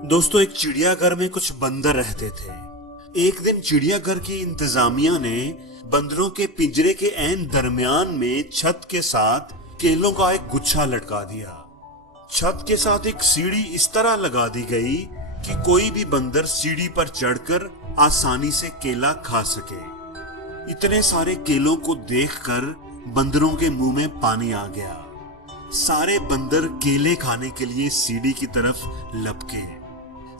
दोस्तों, एक चिड़ियाघर में कुछ बंदर रहते थे। एक दिन चिड़ियाघर की इंतजामिया ने बंदरों के पिंजरे के ऐन दरमियान में छत के साथ केलों का एक गुच्छा लटका दिया। छत के साथ एक सीढ़ी इस तरह लगा दी गई कि कोई भी बंदर सीढ़ी पर चढ़कर आसानी से केला खा सके। इतने सारे केलों को देखकर बंदरों के मुंह में पानी आ गया। सारे बंदर केले खाने के लिए सीढ़ी की तरफ लपके,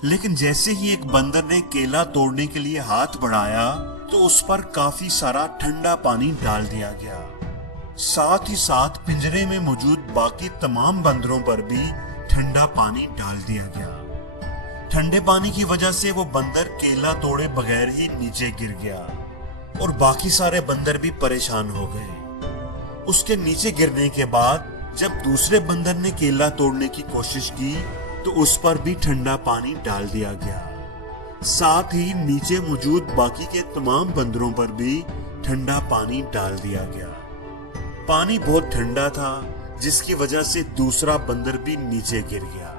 लेकिन जैसे ही एक बंदर ने केला तोड़ने के लिए हाथ बढ़ाया तो उस पर काफी सारा ठंडा पानी डाल दिया गया। साथ ही साथ पिंजरे में मौजूद बाकी तमाम बंदरों पर भी ठंडा पानी डाल दिया गया। ठंडे पानी की वजह से वो बंदर केला तोड़े बगैर ही नीचे गिर गया और बाकी सारे बंदर भी परेशान हो गए। उसके नीचे गिरने के बाद जब दूसरे बंदर ने केला तोड़ने की कोशिश की तो उस पर भी ठंडा पानी डाल दिया गया। साथ ही नीचे मौजूद बाकी के तमाम बंदरों पर भी ठंडा पानी डाल दिया गया। पानी बहुत ठंडा था, जिसकी वजह से दूसरा बंदर भी नीचे गिर गया।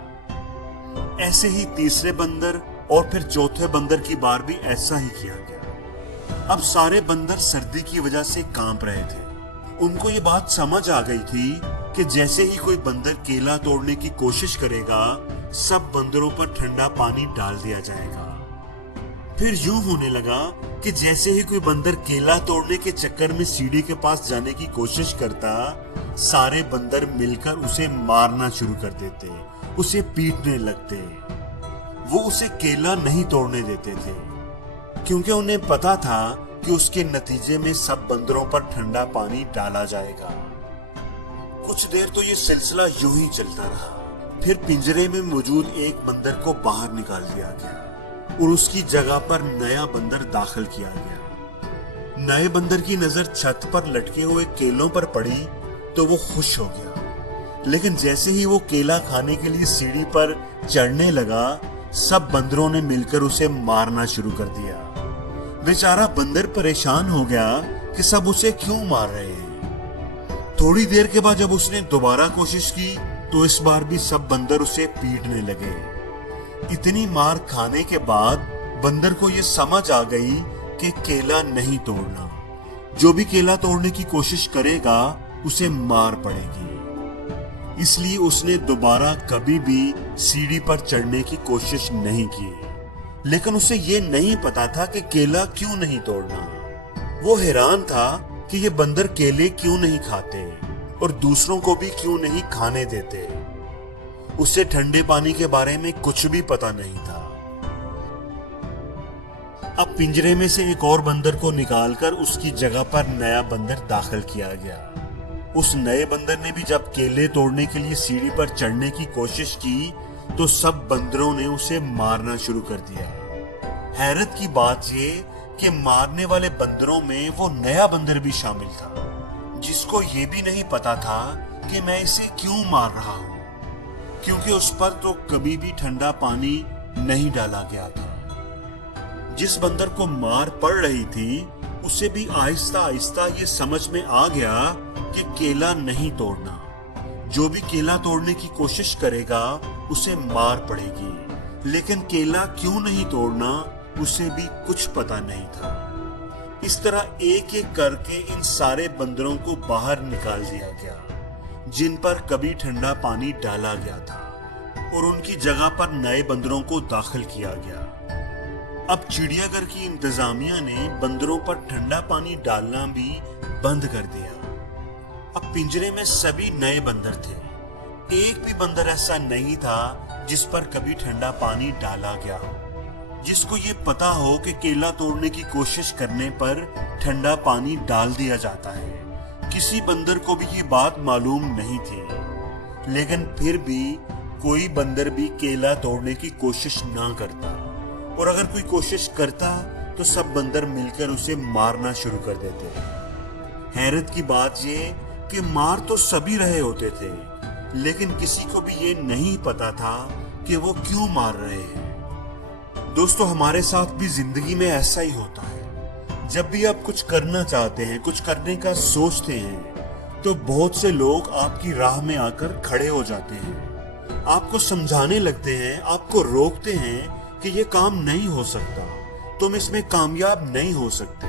ऐसे ही तीसरे बंदर और फिर चौथे बंदर की बार भी ऐसा ही किया गया। अब सारे बंदर सर्दी की वजह से कांप रहे थे। उनको ये बात समझ आ गई थी कि जैसे ही कोई बंदर केला तोड़ने की कोशिश करेगा, सब बंदरों पर ठंडा पानी डाल दिया जाएगा। फिर यूं होने लगा कि जैसे ही कोई बंदर केला तोड़ने के चक्कर में सीढ़ी के पास जाने की कोशिश करता, सारे बंदर मिलकर उसे मारना शुरू कर देते, उसे पीटने लगते। वो उसे केला नहीं तोड़ने देते थे, क्योंकि उन्हें पता था कि उसके नतीजे में सब बंदरों पर ठंडा पानी डाला जाएगा। कुछ देर तो ये सिलसिला यूं ही चलता रहा। फिर पिंजरे में मौजूद एक बंदर को बाहर निकाल दिया गया और उसकी जगह पर नया बंदर दाखिल किया गया। नए बंदर की नजर छत पर लटके हुए केलों पर पड़ी तो वो खुश हो गया, लेकिन जैसे ही वो केला खाने के लिए सीढ़ी पर चढ़ने लगा, सब बंदरों ने मिलकर उसे मारना शुरू कर दिया। बेचारा बंदर परेशान हो गया कि सब उसे क्यों मार रहे हैं। थोड़ी देर के बाद जब उसने दोबारा कोशिश की तो इस बार भी सब बंदर उसे पीटने लगे। इतनी मार खाने के बाद बंदर को यह समझ आ गई कि केला नहीं तोड़ना। जो भी केला तोड़ने की कोशिश करेगा उसे मार पड़ेगी। इसलिए उसने दोबारा कभी भी सीढ़ी पर चढ़ने की कोशिश नहीं की। लेकिन उसे ये नहीं पता था कि केला क्यों नहीं तोड़ना। वो हैरान था कि ये बंदर केले क्यों नहीं खाते और दूसरों को भी क्यों नहीं खाने देते। उसे ठंडे पानी के बारे में कुछ भी पता नहीं था। अब पिंजरे में से एक और बंदर को निकालकर उसकी जगह पर नया बंदर दाखिल किया गया। उस नए बंदर ने भी जब केले तोड़ने के लिए सीढ़ी पर चढ़ने की कोशिश की तो सब बंदरों ने उसे मारना शुरू कर दिया। हैरत की बात ये कि मारने वाले बंदरों में वो नया बंदर भी शामिल था, जिसको ये भी नहीं पता था कि मैं इसे क्यों मार रहा हूं, क्योंकि उस पर तो कभी भी ठंडा पानी नहीं डाला गया था। जिस बंदर को मार पड़ रही थी उसे भी आहिस्ता आहिस्ता ये समझ में आ गया कि केला नहीं तोड़ना। जो भी केला तोड़ने की कोशिश करेगा उसे मार पड़ेगी, लेकिन केला क्यों नहीं तोड़ना उसे भी कुछ पता नहीं था। इस तरह एक एक करके इन सारे बंदरों को बाहर निकाल दिया गया, जिन पर कभी ठंडा पानी डाला गया था, और उनकी जगह पर नए बंदरों को दाखिल किया गया। अब चिड़ियाघर की इंतजामिया ने बंदरों पर ठंडा पानी डालना भी बंद कर दिया। अब पिंजरे में सभी नए बंदर थे। एक भी बंदर ऐसा नहीं था जिस पर कभी ठंडा पानी डाला गया हो, जिसको ये पता हो कि केला तोड़ने की कोशिश करने पर ठंडा पानी डाल दिया जाता है। किसी बंदर को भी ये बात मालूम नहीं थी, लेकिन फिर भी कोई बंदर भी केला तोड़ने की कोशिश ना करता, और अगर कोई कोशिश करता तो सब बंदर मिलकर उसे मारना शुरू कर देते। हैरत की बात ये कि मार तो सभी रहे होते थे, लेकिन किसी को भी ये नहीं पता था कि वो क्यों मार रहे हैं। दोस्तों, हमारे साथ भी जिंदगी में ऐसा ही होता है। जब भी आप कुछ करना चाहते हैं, कुछ करने का सोचते हैं, तो बहुत से लोग आपकी राह में आकर खड़े हो जाते हैं। आपको समझाने लगते हैं, आपको रोकते हैं कि ये काम नहीं हो सकता, तुम इसमें कामयाब नहीं हो सकते।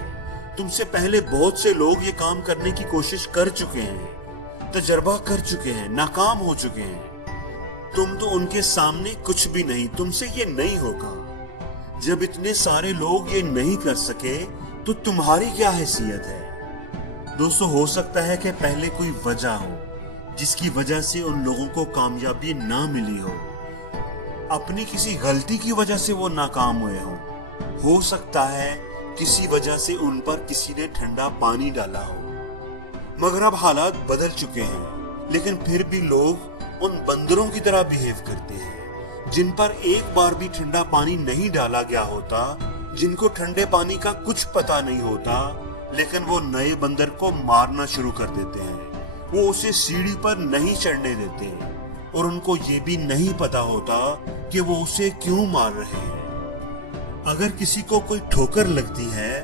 तुमसे पहले बहुत से लोग ये काम करने की कोशिश कर चुके हैं, तजर्बा कर चुके हैं, नाकाम हो चुके हैं। तुम तो उनके सामने कुछ भी नहीं, तुमसे ये नहीं होगा। जब इतने सारे लोग ये नहीं कर सके तो तुम्हारी क्या हैसियत है? दोस्तों, हो सकता है कि पहले कोई वजह हो जिसकी वजह से उन लोगों को कामयाबी ना मिली हो। अपनी किसी गलती की वजह से वो नाकाम हुए हों। हो सकता है किसी वजह से उन पर किसी ने ठंडा पानी डाला हो। मगर अब हालात बदल चुके हैं, लेकिन फिर भी लोग उन बंदरों की तरह बिहेव करते हैं जिन पर एक बार भी ठंडा पानी नहीं डाला गया होता, जिनको ठंडे पानी का कुछ पता नहीं होता, लेकिन वो नए बंदर को मारना शुरू कर देते हैं। वो उसे सीढ़ी पर नहीं चढ़ने देते और उनको ये भी नहीं पता होता कि वो उसे क्यों मार रहे हैं। अगर किसी को कोई ठोकर लगती है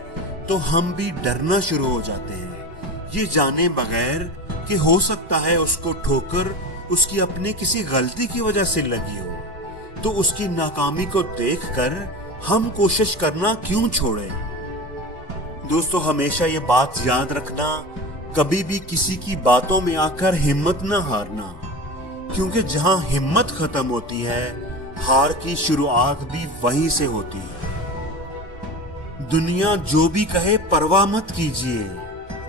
तो हम भी डरना शुरू हो जाते हैं, ये जाने बगैर कि हो सकता है उसको ठोकर उसकी अपने किसी गलती की वजह से लगी हो। तो उसकी नाकामी को देखकर हम कोशिश करना क्यों छोड़ें? दोस्तों, हमेशा ये बात याद रखना, कभी भी किसी की बातों में आकर हिम्मत ना हारना, क्योंकि जहां हिम्मत खत्म होती है, हार की शुरुआत भी वहीं से होती है। दुनिया जो भी कहे परवाह मत कीजिए,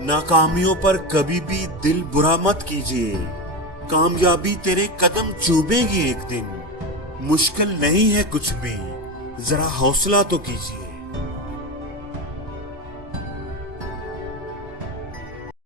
नाकामियों पर कभी भी दिल बुरा मत कीजिए। कामयाबी तेरे कदम चूमेगी एक दिन। मुश्किल नहीं है कुछ भी, जरा हौसला तो कीजिए।